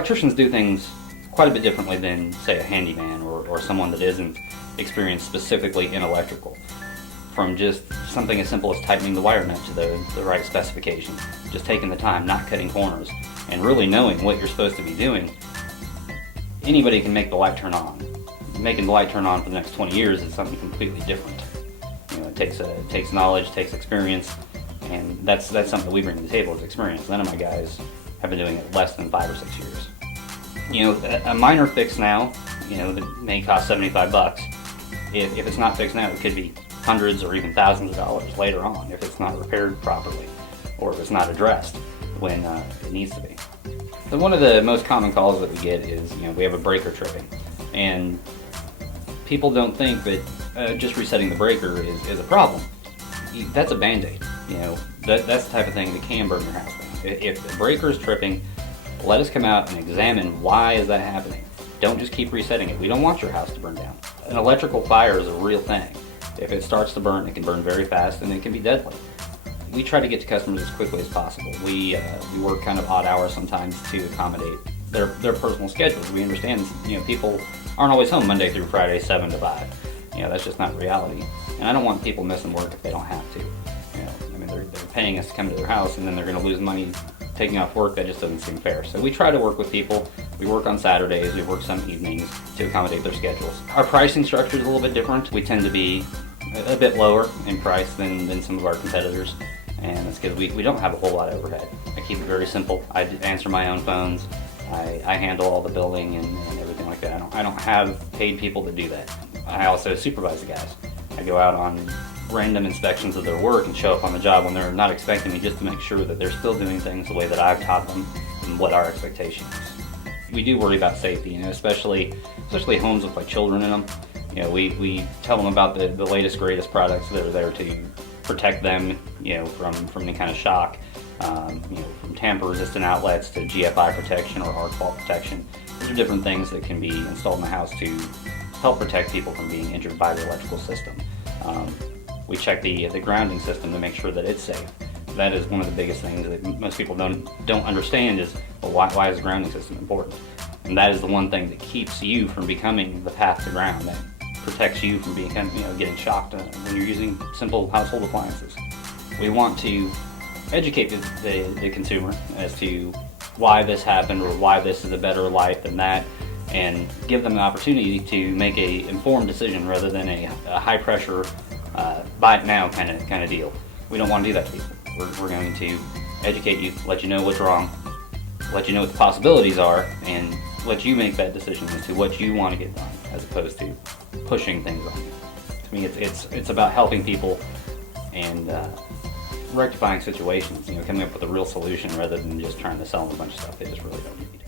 electricians do things quite a bit differently than, say, a handyman or someone that isn't experienced specifically in electrical. From just something as simple as tightening the wire nut to the right specification, just taking the time, not cutting corners, and really knowing what you're supposed to be doing. Anybody can make the light turn on. Making the light turn on for the next 20 years is something completely different. It takes knowledge, takes experience, and that's something that we bring to the table is experience. None of my guys have been doing it less than 5 or 6 years. A minor fix now, that may cost 75 bucks. If it's not fixed now, it could be hundreds or even thousands of dollars later on if it's not repaired properly or if it's not addressed when it needs to be. So one of the most common calls that we get is, we have a breaker tripping, and people don't think that just resetting the breaker is a problem. That's a band-aid. That's the type of thing that can burn your house down. If the breaker is tripping, let us come out and examine why is that happening. Don't just keep resetting it. We don't want your house to burn down. An electrical fire is a real thing. If it starts to burn, it can burn very fast and it can be deadly. We try to get to customers as quickly as possible. We work kind of odd hours sometimes to accommodate their personal schedules. We understand, people aren't always home Monday through Friday, 7 to 5. That's just not reality. And I don't want people missing work if they don't have to. They're paying us to come to their house and then they're going to lose money taking off work. That just doesn't seem fair. So we try to work with people. We work on Saturdays, we work some evenings to accommodate their schedules. Our pricing structure is a little bit different. We tend to be a bit lower in price than some of our competitors, and that's because we don't have a whole lot of overhead. I keep it very simple. I answer my own phones. I handle all the billing and everything like that. I don't have paid people to do that. I also supervise the guys. I go out on random inspections of their work and show up on the job when they're not expecting me, just to make sure that they're still doing things the way that I've taught them and what our expectation is. We do worry about safety, especially homes with children in them. We tell them about the latest, greatest products that are there to protect them, from any kind of shock, from tamper-resistant outlets to GFI protection or arc fault protection. Those are different things that can be installed in the house to help protect people from being injured by the electrical system. We check the grounding system to make sure that it's safe. That is one of the biggest things that most people don't understand is, well, why is the grounding system important? And that is the one thing that keeps you from becoming the path to ground, that protects you from getting shocked when you're using simple household appliances. We want to educate the consumer as to why this happened or why this is a better light than that, and give them the opportunity to make a informed decision rather than a high pressure buy it now kind of deal. We don't want to do that to people. We're going to educate you, let you know what's wrong, let you know what the possibilities are, and let you make that decision as to what you want to get done, as opposed to pushing things on you. To me, it's about helping people and rectifying situations, coming up with a real solution rather than just trying to sell them a bunch of stuff they just really don't need.